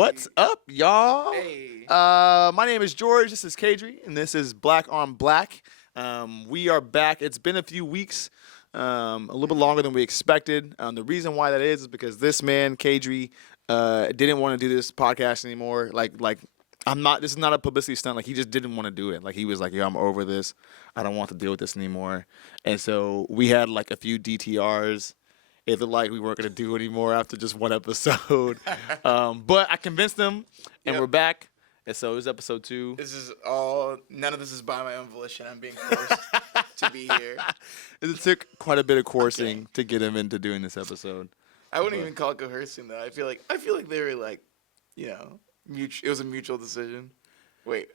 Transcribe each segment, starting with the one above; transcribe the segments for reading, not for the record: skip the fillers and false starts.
What's up, y'all? Hey. My name is George. This is Kadri, and this is Black on Black. We are back. It's been a few weeks, a little bit longer than we expected. The reason why that is because this man, Kadri, didn't want to do this podcast anymore. I'm not. This is not a publicity stunt. Like, he just didn't want to do it. Like, he was like, "Yo, I'm over this. I don't want to deal with this anymore." And so we had like a few DTRs. It looked like we weren't going to do anymore after just one episode. But I convinced them, and we're back. And so it was episode 2. None of this is by my own volition. I'm being forced to be here. It took quite a bit of coursing to get him into doing this episode. I wouldn't even call it coercing, though. I feel like they were like, it was a mutual decision.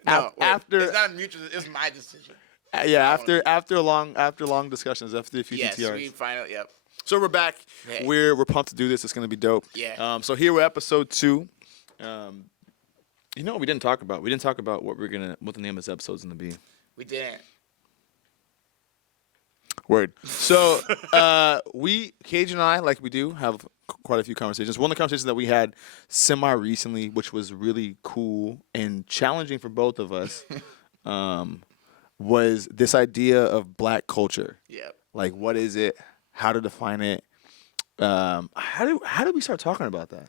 After it's not a mutual. It was my decision. After long discussions, after a few yes, TTRs. we finally. Yep. So we're back. Hey. We're pumped to do this. It's gonna be dope. Yeah. So here we're episode 2. You know what we didn't talk about? We didn't talk about what the name of this episode's gonna be. We didn't. Word. So Cage and I, like we do, have quite a few conversations. One of the conversations that we had semi-recently, which was really cool and challenging for both of us, was this idea of black culture. Yep. Like, what is it? How to define it? How do we start talking about that?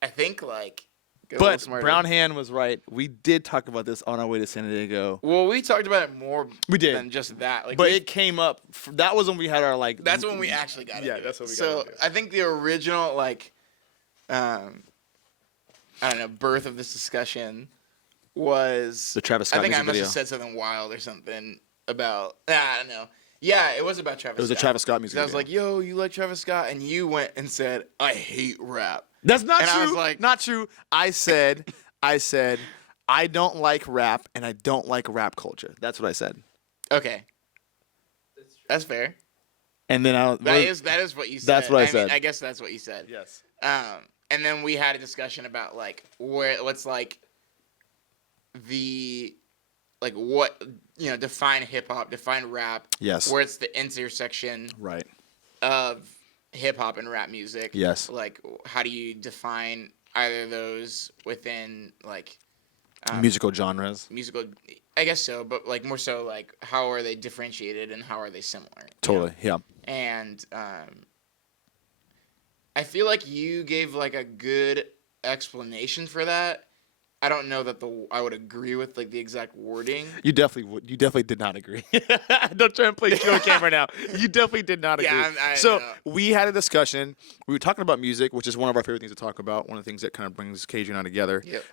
I think But Brown Hand was right. We did talk about this on our way to San Diego. Well, we talked about it more than just that. But it came up. That was when we had our That's when we actually got it. Yeah, that's when we got So into it. I think the original I don't know, birth of this discussion was The Travis Scott I think I music must video. have said something wild or something about I don't know. Yeah, it was about Travis. It was a Travis Scott music I was video. like, "Yo, you like Travis Scott?" And you went and said, "I hate rap." That's not And true. I was like- not true. I said, I don't like rap and I don't like rap culture. That's what I said. Okay, that's fair. And then That is what you said. That's what I mean, said. I guess that's what you said. Yes. And then we had a discussion about what's what define hip hop, define rap. Yes. Where it's the intersection Right. of hip hop and rap music. Yes. Like, how do you define either of those within Musical genres. musical? I guess so, but more so how are they differentiated and how are they similar? you know? Totally. Yeah. And I feel like you gave a good explanation for that. I don't know that I would agree with the exact wording. You definitely would. You definitely did not agree. Don't try and play you on camera now. You definitely did not agree. So we had a discussion. We were talking about music, which is one of our favorite things to talk about. One of the things that kind of brings Cage and I together. Yep.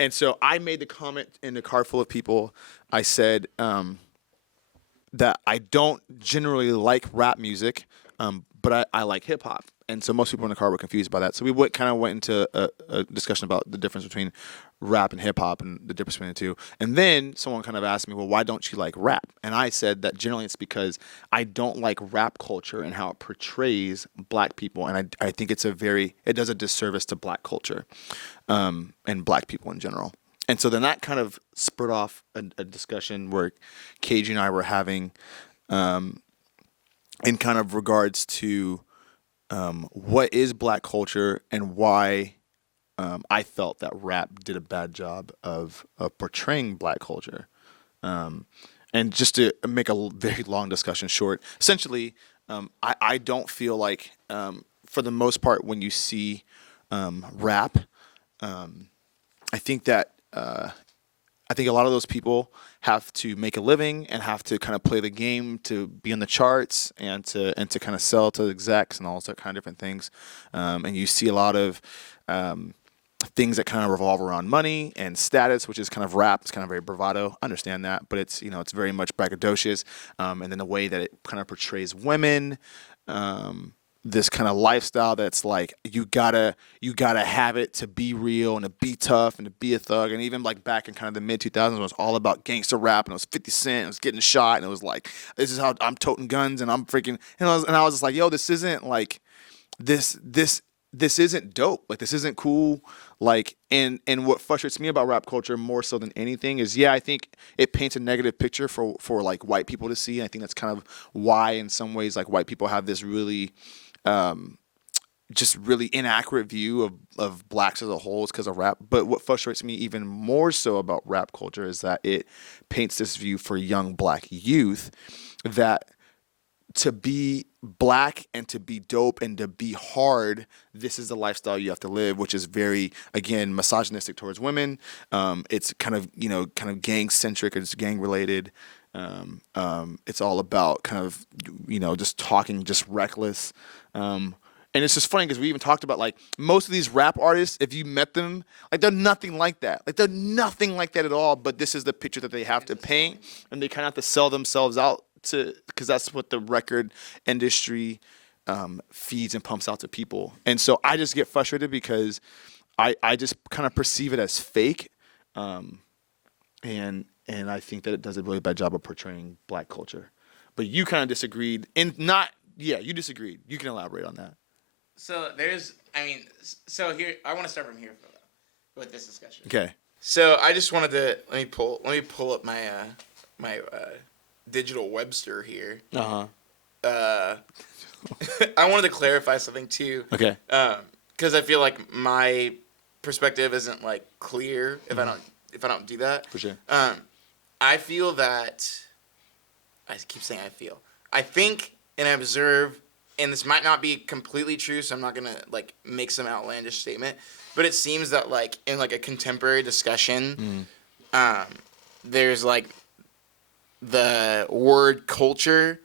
And so I made the comment in a car full of people. I said that I don't generally like rap music, but I like hip hop. And so most people in the car were confused by that. So we kind of went into a discussion about the difference between rap and hip hop and the difference between the two. And then someone kind of asked me, well, why don't you like rap? And I said that generally it's because I don't like rap culture and how it portrays black people. And I think it does a disservice to black culture and black people in general. And so then that kind of spurred off a discussion where KG and I were having in kind of regards to what is black culture and why I felt that rap did a bad job of portraying black culture. And just to make a very long discussion short, essentially, I don't feel like, for the most part, when you see rap, I think that I think a lot of those people have to make a living and have to kind of play the game to be on the charts and to kind of sell to execs and all that kind of different things. And you see a lot of things that kind of revolve around money and status, which is kind of rap. It's kind of very bravado. I understand that, but it's it's very much braggadocious. And then the way that it kind of portrays women. This kind of lifestyle that's like you gotta have it to be real and to be tough and to be a thug. And even back in kind of the mid 2000s, when it was all about gangster rap and it was 50 Cent, and it was getting shot, and it was like, this is how I'm toting guns and I'm freaking. And I was just like, yo, this isn't this isn't dope. This isn't cool. And what frustrates me about rap culture more so than anything is, I think it paints a negative picture for white people to see. And I think that's kind of why, in some ways, white people have this really just really inaccurate view of blacks as a whole is because of rap. But what frustrates me even more so about rap culture is that it paints this view for young black youth that to be black and to be dope and to be hard, this is the lifestyle you have to live, which is very, again, misogynistic towards women. It's kind of, kind of gang centric, it's gang related. It's all about kind of, just talking, just reckless. And it's just funny because we even talked about like most of these rap artists, if you met them, like they're nothing like that. Like they're nothing like that at all. But this is the picture that they have to paint, and they kind of have to sell themselves out to, because that's what the record industry feeds and pumps out to people. And so I just get frustrated because I just kind of perceive it as fake, and I think that it does a really bad job of portraying black culture. But you kind of disagreed, and not yeah, you disagreed. You can elaborate on that. So there's, I mean, so here I want to start from here with this discussion. Okay. So I just wanted to let me pull up my digital Webster here. I wanted to clarify something too. Okay. Because I feel like my perspective isn't like clear if I don't do that. For sure. I feel that I keep saying I think and observe, and this might not be completely true, so I'm not gonna like make some outlandish statement, but it seems that like in like a contemporary discussion, there's like the word culture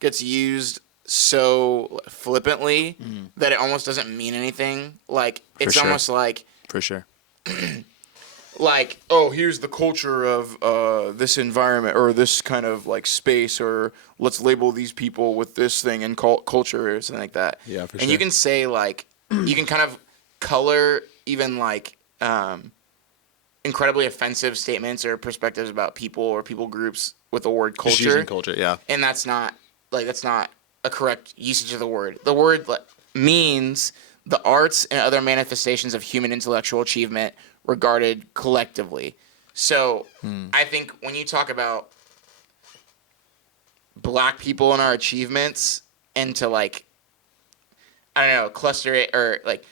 gets used so flippantly that it almost doesn't mean anything. Like it's almost like for sure. Like, oh, here's the culture of this environment or this kind of like space, or let's label these people with this thing and culture or something like that. Yeah, for sure. And you can say like, you can kind of color even like incredibly offensive statements or perspectives about people or people groups with the word culture. Just using culture, yeah. And that's not a correct usage of the word. The word means the arts and other manifestations of human intellectual achievement regarded collectively. So I think when you talk about black people and our achievements and to like, I don't know, cluster it or like,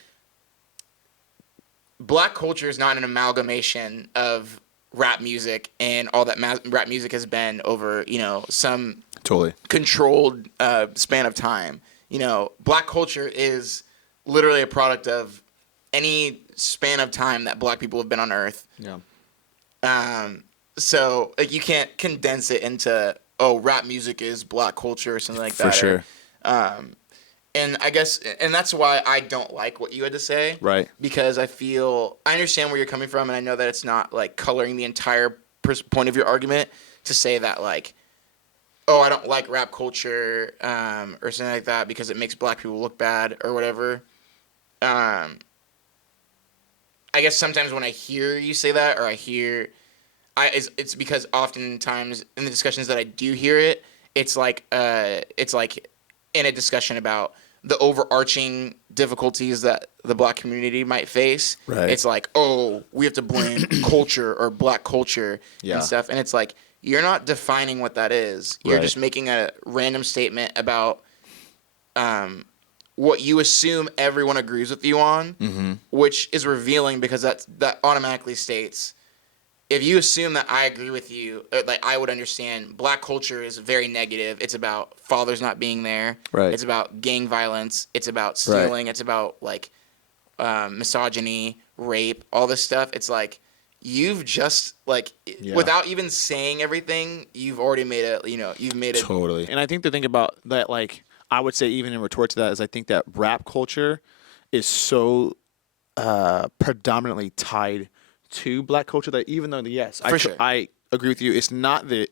black culture is not an amalgamation of rap music and all that rap music has been over, some totally controlled span of time. Black culture is literally a product of any span of time that black people have been on Earth. Yeah. So like you can't condense it into rap music is black culture or something like that. For sure. And I guess that's why I don't like what you had to say. Right. Because I understand where you're coming from, and I know that it's not like coloring the entire point of your argument to say that like, I don't like rap culture or something like that because it makes black people look bad or whatever. I guess sometimes when I hear you say that, or it's because oftentimes in the discussions that I do hear it, it's like in a discussion about the overarching difficulties that the black community might face. Right. It's like, we have to blame culture or black culture and stuff, and it's like you're not defining what that is. You're just making a random statement about what you assume everyone agrees with you on, which is revealing because that automatically states, if you assume that I agree with you, like I would understand black culture is very negative. It's about fathers not being there. Right. It's about gang violence. It's about stealing. Right. It's about like misogyny, rape, all this stuff. It's like you've just like without even saying everything, you've already made you've made it totally. And I think the thing about that, like, I would say even in retort to that is I think that rap culture is so predominantly tied to black culture that even though I agree with you, it's not the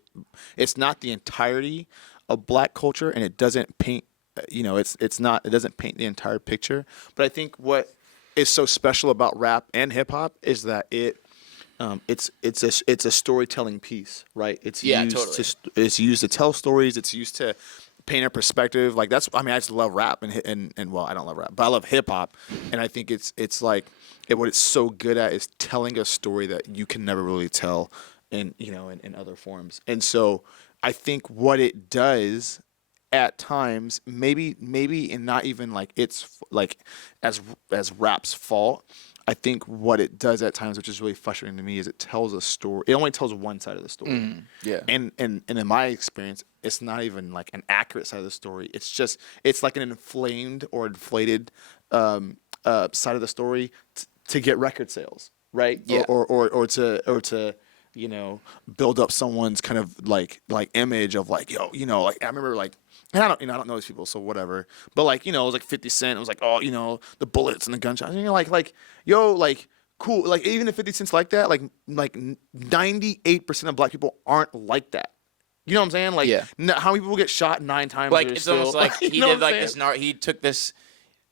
entirety of black culture, and it doesn't paint it doesn't paint the entire picture. But I think what is so special about rap and hip hop is that it's a storytelling piece, right? It's used to tell stories. It's used to paint a perspective. Like I just love rap and well, I don't love rap, but I love hip hop, and I think it's like what it's so good at is telling a story that you can never really tell in other forms. And so I think what it does at times, maybe, and not even like it's like as rap's fault. I think what it does at times, which is really frustrating to me, is it tells a story. It only tells one side of the story. Yeah. And in my experience, it's not even like an accurate side of the story. It's like an inflamed or inflated side of the story to get record sales, right? Yeah. Or to build up someone's kind of like image of like, yo, like I remember like, and I don't know these people, so whatever. But like, it was like 50 Cent. It was like, oh, the bullets and the gunshots. And you're like, yo, like, cool. Like even if 50 Cent's like that, like 98% of black people aren't like that. You know what I'm saying? Like, Yeah. how many people get shot 9 times? Like or it's still, almost like you he know did what I'm like saying? this.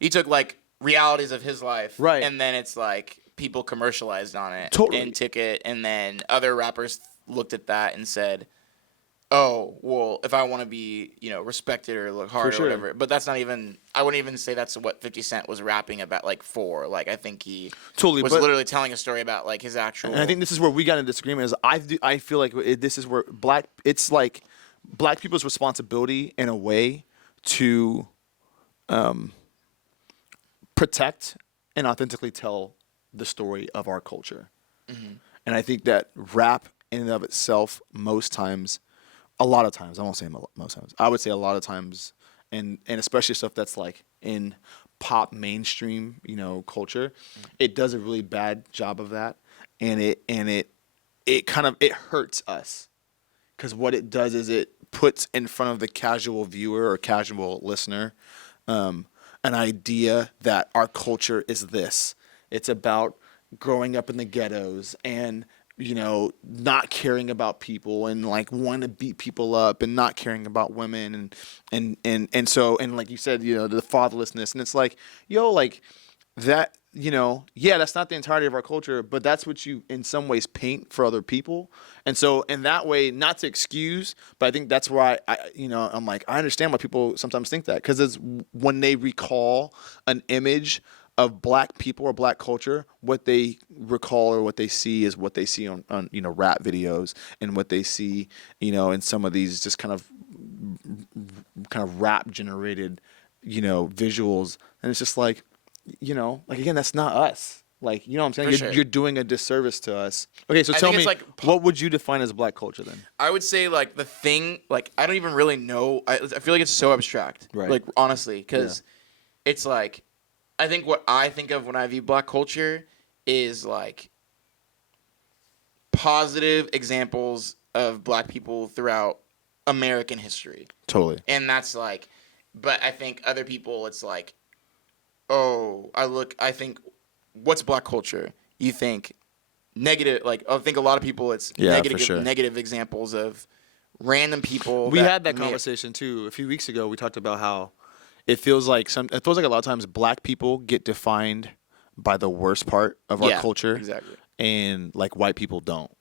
He took like realities of his life, Right. and then it's like people commercialized on it Totally. and took it, and then other rappers looked at that and said, "Oh, well, if I want to be, respected or look hard sure. or whatever." But that's not even. I wouldn't even say that's what 50 Cent was rapping about. Like for like, I think he Totally, was but literally telling a story about like his actual. and I think this is where we got in disagreement. Is I feel like this is where it's like black people's responsibility in a way to protect and authentically tell the story of our culture. And I think that rap in and of itself, a lot of times, I won't say most times, I would say a lot of times, and especially stuff that's like in pop mainstream, culture, it does a really bad job of that, and it hurts us because what it does is it puts in front of the casual viewer or casual listener an idea that our culture is this. It's about growing up in the ghettos and not caring about people and like wanting to beat people up and not caring about women and so like you said, the fatherlessness, and it's like, yo, like that, yeah, that's not the entirety of our culture, but that's what you in some ways paint for other people. And so in that way, not to excuse, but I think that's why I'm like, I understand why people sometimes think that, because it's when they recall an image of black people or black culture, what they recall or what they see is what they see on rap videos, and what they see in some of these just kind of rap generated visuals, and it's just like, like again, that's not us. Like, you know what I'm saying? For sure. You're doing a disservice to us. Okay, so I tell think me, it's like what would you define as black culture then? I would say like the thing, like I don't even really know. I feel like it's so abstract, Right. like honestly, because it's like I think what I think of when I view black culture is like positive examples of black people throughout American history. Totally. And that's like, but I think other people, it's like, oh, I think, what's black culture? You think negative, like, I think a lot of people, it's for sure. negative examples of random people. We had that conversation too a few weeks ago. We talked about how it feels like a lot of times black people get defined by the worst part of our culture. Exactly. And like white people don't.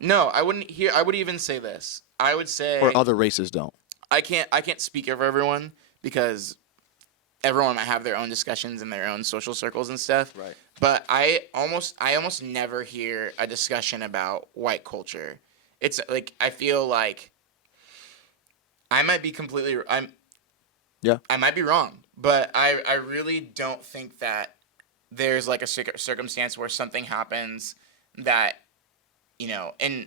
No, I would even say this. I would say, or other races don't. I can't speak for everyone because everyone might have their own discussions in their own social circles and stuff. Right. But I almost never hear a discussion about white culture. It's like I feel like I might be I might be wrong, but I really don't think that there's like a circumstance where something happens that, and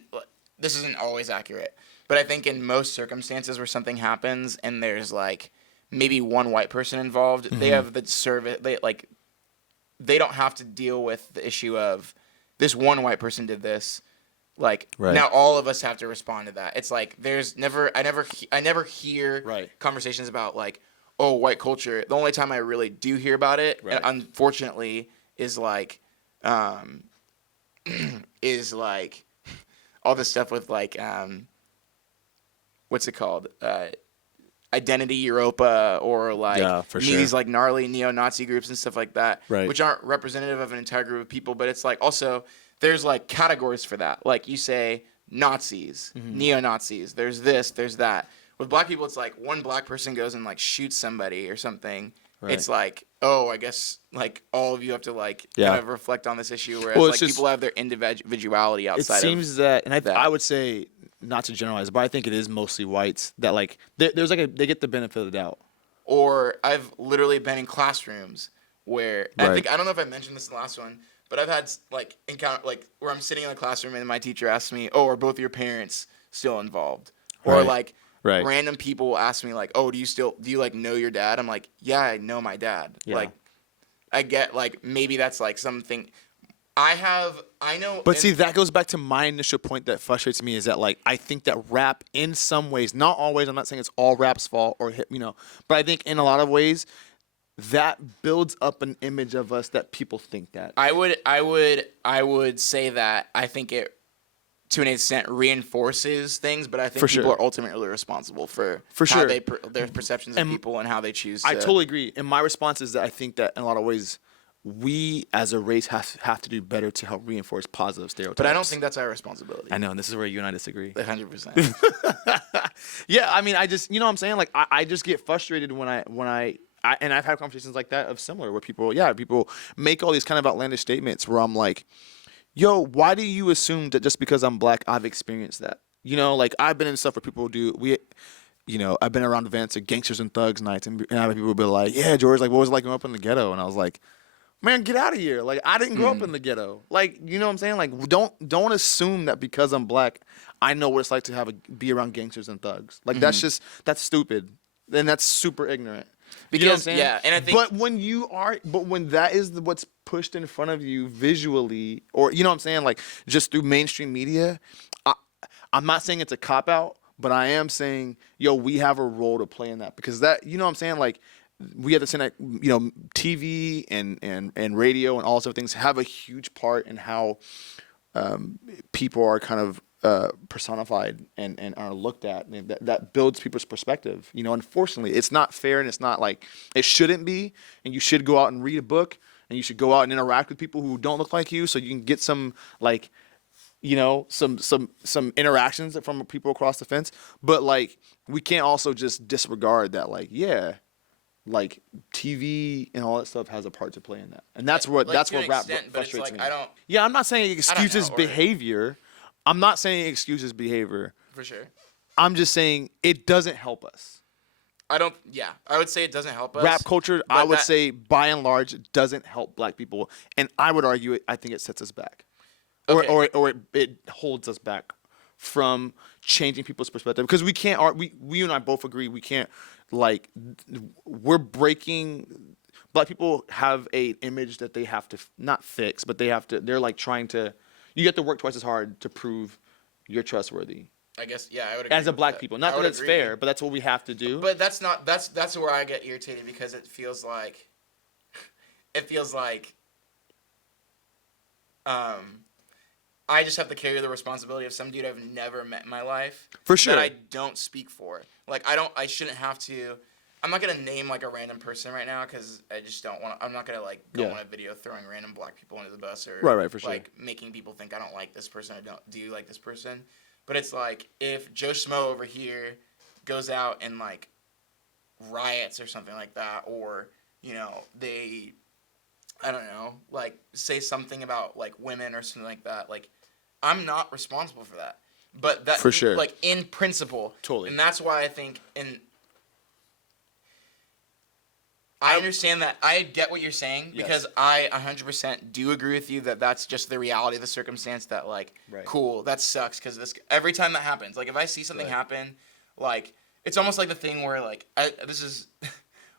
this isn't always accurate, but I think in most circumstances where something happens and there's like maybe one white person involved, they have the service, they don't have to deal with the issue of this one white person did this. Like now all of us have to respond to that. It's like I never hear conversations about like, oh, white culture. The only time I really do hear about it, unfortunately, is like is like all this stuff with like what's it called? Identity Europa, or like these like gnarly neo-Nazi groups and stuff like that, which aren't representative of an entire group of people. But it's like also there's like categories for that. Like you say Nazis, neo-Nazis. There's this, there's that. With black people, it's like one black person goes and like shoots somebody or something. It's like, oh, I guess like all of you have to like kind of reflect on this issue. Whereas like people have their individuality outside. It seems that, and I would say not to generalize, but I think it is mostly whites that like there's like they get the benefit of the doubt. Or I've literally been in classrooms where I Right. think I don't know if I mentioned this in the last one, but I've had like encounter like where I'm sitting in the classroom and my teacher asks me, "Oh, are both your parents still involved?" Or Right. like Right. random people will ask me like, "Oh, do you like know your dad?" I'm like, "Yeah, I know my dad." Yeah. Like I get like maybe that's like something I know But see, that goes back to my initial point that frustrates me is that like I think that rap in some ways, not always, I'm not saying it's all rap's fault or hip, but I think in a lot of ways that builds up an image of us that people think that. I would say that I think it to an extent reinforces things, but I For think people sure. are ultimately responsible for For how sure. their perceptions of And people and how they choose I to. totally agree. And my response is that I think that in a lot of ways we as a race have to do better to help reinforce positive But I don't stereotypes. think that's our responsibility. I know, and this is where you and I disagree. 100%. Yeah, I mean, I just, you know what I'm saying? Like, I just get frustrated and I've had conversations like that of similar where people make all these kind of outlandish statements where I'm like, yo, why do you assume that just because I'm black, I've experienced that? Like I've been in stuff where people do, I've been around events of gangsters and thugs nights and I have people be like, yeah, George, like, what was it like growing up in the ghetto? And I was like, man, get out of here. Like, I didn't grow up in the ghetto. Like, you know what I'm saying? Like, don't assume that because I'm black, I know what it's like to be around gangsters and thugs. Like, that's stupid. And that's super ignorant. You know what I'm Because saying? yeah, and I think But when that is what's pushed in front of you visually, or you know what I'm saying, like just through mainstream media, I, I'm not saying it's a cop out, but I am saying, yo, we have a role to play in that because that, you know what I'm saying, like we have to say that, TV and radio and all those other things have a huge part in how people are kind of personified and are looked at. And that builds people's perspective. Unfortunately, it's not fair and it's not like it shouldn't be. And you should go out and read a book and you should go out and interact with people who don't look like you so you can get some like some interactions from people across the fence. But like we can't also just disregard that like TV and all that stuff has a part to play in that. And that's what like that's to an what rap extent, but it's frustrates like me. I don't Yeah, I'm not saying it I don't excuses know, or behavior. I'm not saying it excuses behavior. for sure. I'm just saying it doesn't help us. I don't. Yeah, I would say it doesn't help Rap us. culture, I But would that say by and large, doesn't help black people. And I would argue I think it sets us back. Or, okay. or it holds us back from changing people's perspective. Because we can't, we and I both agree, we can't, like, we're breaking, black people have a image that they have to, not fix, but they're like trying to, you have to work twice as hard to prove you're trustworthy. I guess yeah, I would agree As a with black that. people. I Not that would it's agree. fair, but that's what we have to do. But that's not that's where I get irritated because it feels like um I just have to carry the responsibility of some dude I've never met in my life For sure. that I don't speak for. Like I shouldn't have to. I'm not gonna name like a random person right now because I just don't want. I'm not gonna like go Yeah. on a video throwing random black people under the bus or Right, for sure. like making people think I don't like this person or don't do you like this person. But it's like if Joe Schmo over here goes out and like riots or something like that, or they I don't know like say something about like women or something like that. Like I'm not responsible for that. But that For sure. like in principle, Totally. and that's why I think I understand that. I get what you're saying because Yes. I 100% do agree with you that that's just the reality of the circumstance. That like, Right. cool, that sucks because this every time that happens, like if I see something Right. happen, like it's almost like the thing where like this is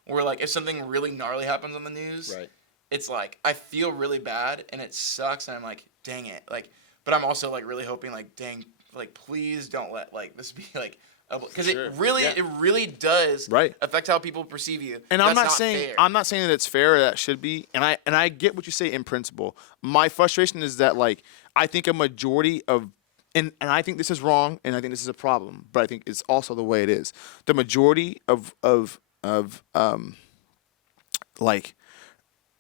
where like if something really gnarly happens on the news, Right. it's like I feel really bad and it sucks and I'm like, dang it, like, but I'm also like really hoping like, dang, like please don't let like this be like. Because Sure. it really does Right. affect how people perceive you. And That's not fair. I'm not saying that it's fair or that it should be. And I get what you say in principle. My frustration is that like I think a majority of and I think this is wrong and I think this is a problem, but I think it's also the way it is. The majority of like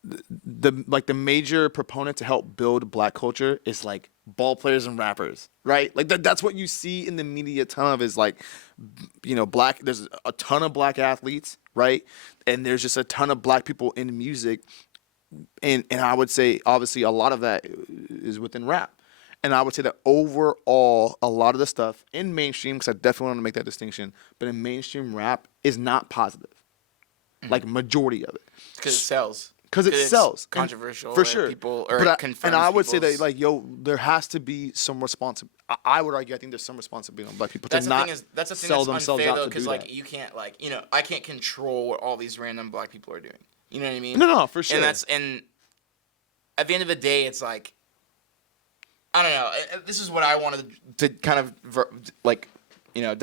the major proponent to help build black culture is like ball players and rappers, right? Like that's what you see in the media a ton of is like, black. There's a ton of black athletes, right? And there's just a ton of black people in music, and I would say obviously a lot of that is within rap. And I would say that overall, a lot of the stuff in mainstream, because I definitely want to make that distinction, but in mainstream rap is not positive. Like majority of it. Because it sells. Because it sells. Controversial. For and sure. People, or But it confirms and I would say that, people's- like, yo, there has to be some responsibility. I would argue, I think there's some responsibility on black people That's to the not thing is that's the thing sell that's themselves unfair out though, to because do like that. you can't like I can't control what all these random black people are doing. You know what I mean? No, for sure. And at the end of the day, it's like I don't know. This is what I wanted to kind of like lie on.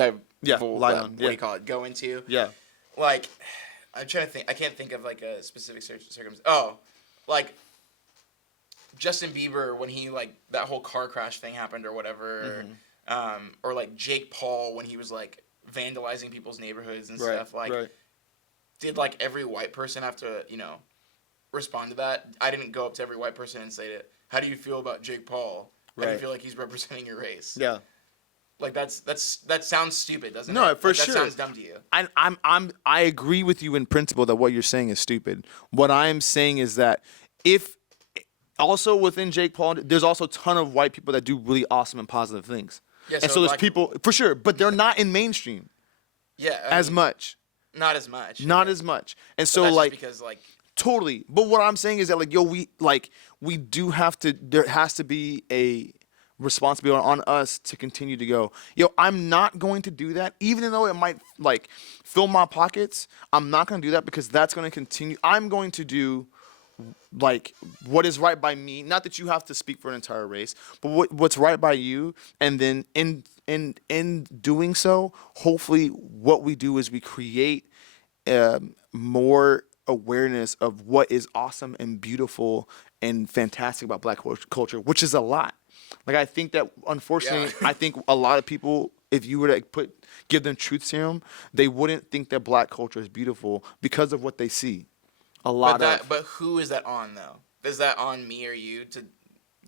what do you call it? Go into. Yeah. Like I'm trying to think. I can't think of like a specific circumstance. Oh, like Justin Bieber when he like that whole car crash thing happened or whatever, or like Jake Paul when he was like vandalizing people's neighborhoods and stuff. Like, did like every white person have to respond to that? I didn't go up to every white person and say it. How do you feel about Jake Paul? How do you feel like he's representing your race? Yeah. Like that sounds stupid, doesn't it? No, for like, sure. That sounds dumb to you. I agree with you in principle that what you're saying is stupid. What I am saying is that if also within Jake Paul, there's also a ton of white people that do really awesome and positive things. Yeah, and so there's people for sure, but they're not in mainstream. Yeah. As much. Not as much. Not as much. And so that's like just because like totally. But what I'm saying is that like we do have to. There has to be a responsibility on us to continue to go. I'm not going to do that, even though it might like fill my pockets. I'm not going to do that because that's going to continue. I'm going to do like what is right by me. Not that you have to speak for an entire race, but what's right by you. And then in doing so, hopefully, what we do is we create more awareness of what is awesome and beautiful and fantastic about black culture, which is a lot. Like I think that unfortunately, I think a lot of people, if you were to give them truth serum, they wouldn't think that black culture is beautiful because of what they see. But who is that on though? Is that on me or you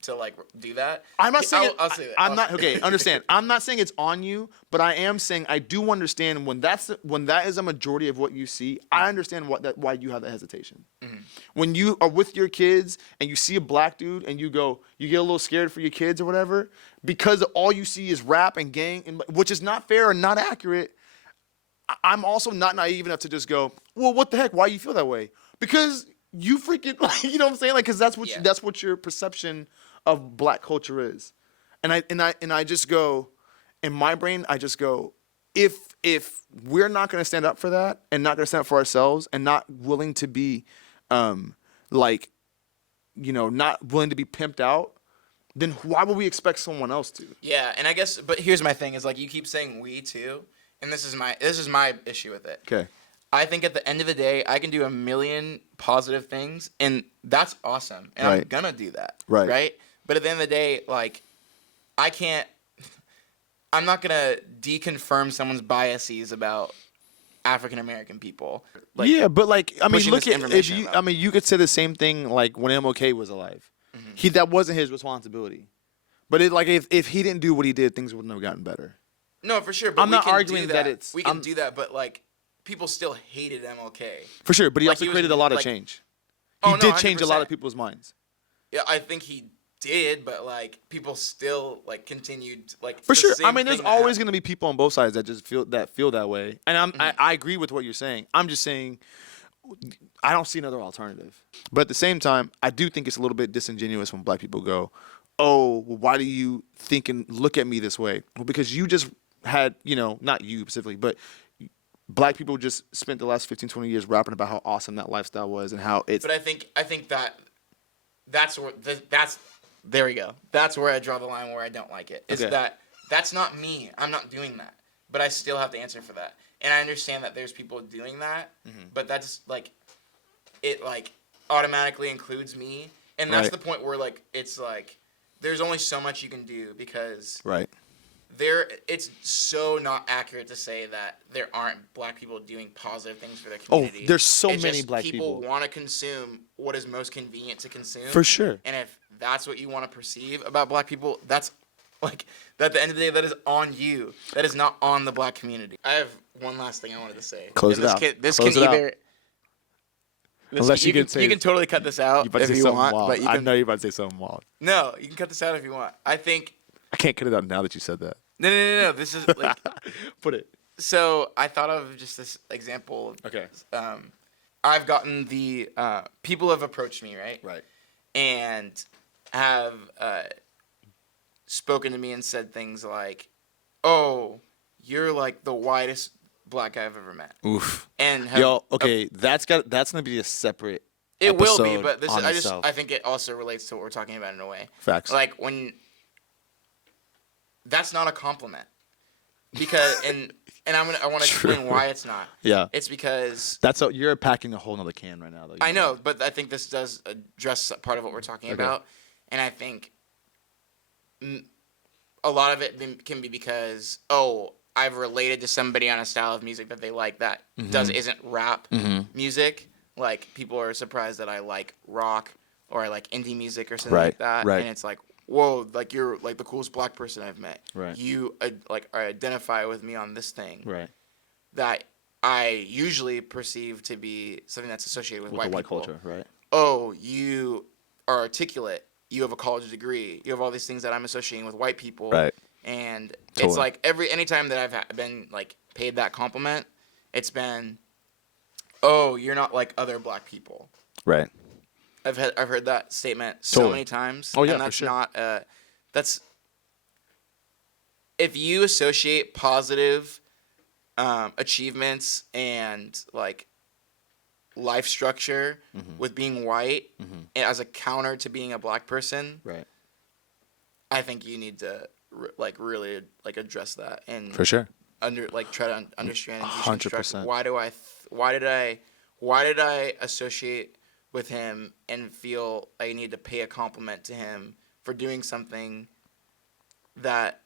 to like do that? I'm not saying I'll say that. I'm not okay. Understand? I'm not saying it's on you, but I am saying I do understand when that is a majority of what you see. I understand why you have that hesitation. Mm-hmm. When you are with your kids and you see a black dude and you get a little scared for your kids or whatever because all you see is rap and gang, which is not fair and not accurate. I'm also not naive enough to just go, well, what the heck? Why you feel that way? Because you freaking, like, you know what I'm saying? Like, because that's what your perception of black culture is. And I just go, in my brain, I just go, if we're not going to stand up for that and not going to stand up for ourselves and not willing to be, not willing to be pimped out, then why would we expect someone else to? Yeah, and I guess, but here's my thing is like you keep saying we too, and this is my issue with it. Okay. I think at the end of the day, I can do a million positive things, and that's awesome, and I'm gonna do that. Right. But at the end of the day, like, I'm not gonna deconfirm someone's biases about African American people. Like, yeah, but like, I mean, look at you could say the same thing like when MLK was alive. Mm-hmm. That wasn't his responsibility. But if he didn't do what he did, things wouldn't have gotten better. No, for sure. But I'm not arguing that we can do that, but like people still hated MLK. For sure, but he also created a lot of change. He did change a lot of people's minds. Yeah, I think he did, but like people still like continued like for sure. I mean, there's always going to be people on both sides that just feel that way, and I agree with what you're saying. I'm just saying I don't see another alternative. But at the same time, I do think it's a little bit disingenuous when black people go, "Oh, well, why do you think and look at me this way?" Well, because you just had, not you specifically, but black people just spent the last 15, 20 years rapping about how awesome that lifestyle was and how it's. But I think that's there we go. That's where I draw the line where I don't like it. Is that's not me. I'm not doing that. But I still have to answer for that. And I understand that there's people doing that, but that's like it like automatically includes me. And that's the point where like it's like there's only so much you can do because it's so not accurate to say that there aren't black people doing positive things for their community. Oh, there's so many black people. People want to consume what is most convenient to consume. For sure. And if that's what you want to perceive about black people, that's like at the end of the day, that is on you. That is not on the black community. I have one last thing I wanted to say. Close it out. This can either Unless you can say you can totally cut this out you about to if say you something want, wild. but you I can know you're about to say something wild. no, you can cut this out if you want. I think I can't cut it out now that you said that. no. This is like Put it. so. I thought of just this example. Okay. I've gotten the people have approached me, right? Right. And have spoken to me and said things like, "Oh, you're like the whitest black guy I've ever met." Oof. And have, Yo, okay, that's gonna be a separate it will be, episode but this on I itself. I think it also relates to what we're talking about in a way. Facts. Like when that's not a compliment. Because and I want to explain why it's not. Yeah. It's because You're packing a whole nother can right now though. I know, but I think this does address part of what we're talking about, and I think a lot of it can be because I've related to somebody on a style of music that they like that isn't rap music. Like people are surprised that I like rock or I like indie music or something like that, Right. and it's like, whoa, like you're like the coolest black person I've met. Right. You identify with me on this thing. Right. That I usually perceive to be something that's associated with white the white people. culture, right? Oh, you are articulate. You have a college degree. You have all these things that I'm associating with white people. Right. And Totally. it's like anytime that I've been like paid that compliment, it's been, oh, you're not like other black people. Right. I've heard that statement so many times. Oh yeah, and that's for sure. not that's if you associate positive achievements and like life structure with being white as a counter to being a black person, Right. I think you need to really address that and For sure. try to understand and 100%. why did I associate with him and feel I need to pay a compliment to him for doing something that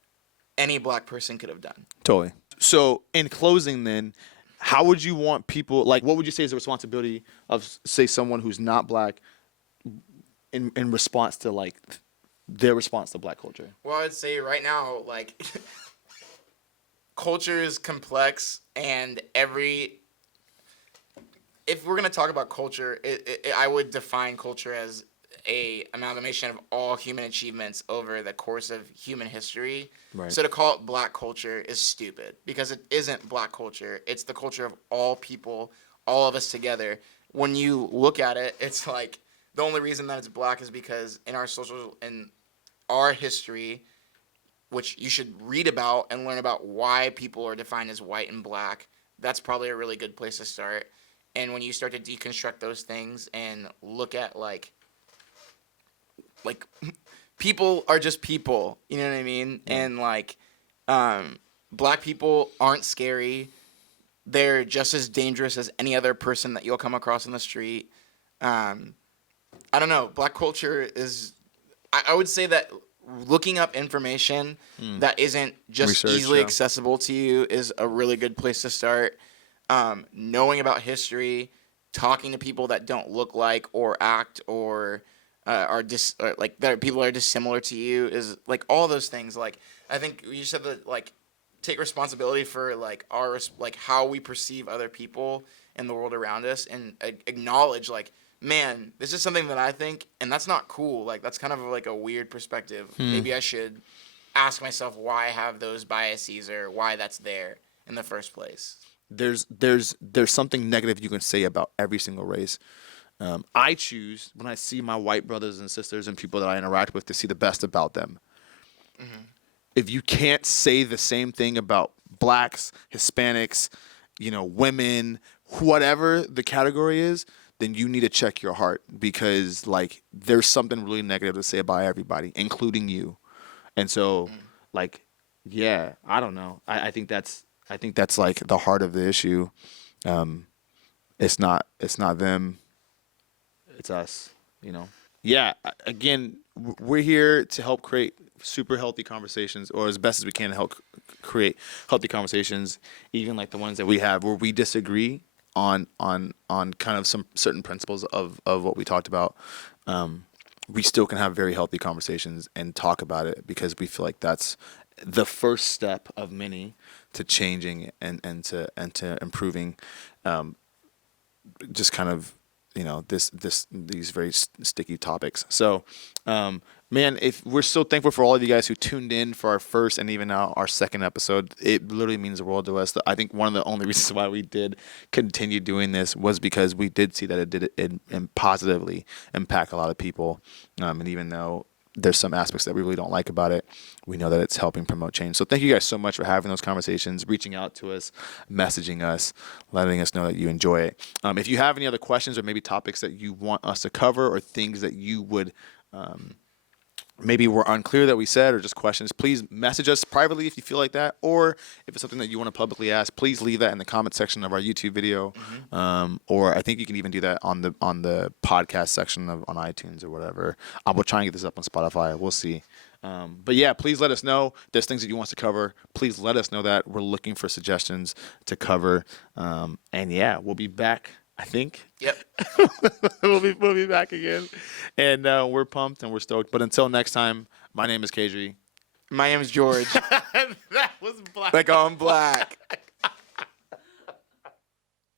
any black person could have done. Totally. So in closing then, how would you want people, like what would you say is the responsibility of, say, someone who's not black in response to like their response to black culture? Well, I'd say right now, like, culture is complex, and if we're gonna talk about culture, I would define culture as a amalgamation of all human achievements over the course of human history. Right. So to call it black culture is stupid because it isn't black culture. It's the culture of all people, all of us together. When you look at it, it's like the only reason that it's black is because in our history, which you should read about and learn about why people are defined as white and black. That's probably a really good place to start. And when you start to deconstruct those things and look at like people are just people, you know what I mean? Yeah. And like black people aren't scary. They're just as dangerous as any other person that you'll come across on the street. I don't know. Black culture is, I would say that looking up information that isn't just easily accessible to you is a really good place to start. Knowing about history, talking to people that don't look like or act or that people are dissimilar to you is like all those things. Like I think we just have to like take responsibility for like how we perceive other people in the world around us and acknowledge like, man, this is something that I think, and that's not cool. Like that's kind of like a weird perspective. Maybe I should ask myself why I have those biases or why that's there in the first place. There's something negative you can say about every single race. I choose when I see my white brothers and sisters and people that I interact with to see the best about them. Mm-hmm. If you can't say the same thing about blacks, Hispanics, women, whatever the category is, then you need to check your heart because like there's something really negative to say about everybody, including you. And so yeah, I don't know. I think that's like the heart of the issue. It's not them. It's us, Yeah, again, we're here to help create super healthy conversations, or as best as we can to help create healthy conversations, even like the ones that we have where we disagree on kind of some certain principles of what we talked about. We still can have very healthy conversations and talk about it because we feel like that's the first step of many to changing and to improving just kind of these very sticky topics. So, man, if we're so thankful for all of you guys who tuned in for our first and even now our second episode. It literally means the world to us. I think one of the only reasons why we did continue doing this was because we did see that it did it positively impact a lot of people. And even though there's some aspects that we really don't like about it, we know that it's helping promote change. So thank you guys so much for having those conversations, reaching out to us, messaging us, letting us know that you enjoy it. If you have any other questions or maybe topics that you want us to cover or things that you would maybe we're unclear that we said or just questions, please message us privately if you feel like that, or if it's something that you want to publicly ask, please leave that in the comment section of our YouTube video. Or I think you can even do that on the podcast section on iTunes or whatever. We'll try and get this up on Spotify. We'll see. But yeah, please let us know if there's things that you want us to cover. Please let us know that. We're looking for suggestions to cover. And yeah, we'll be back, I think. Yep. we'll be back again. And we're pumped and we're stoked. But until next time, my name is Kadri. My name is George. That was black. Like on black.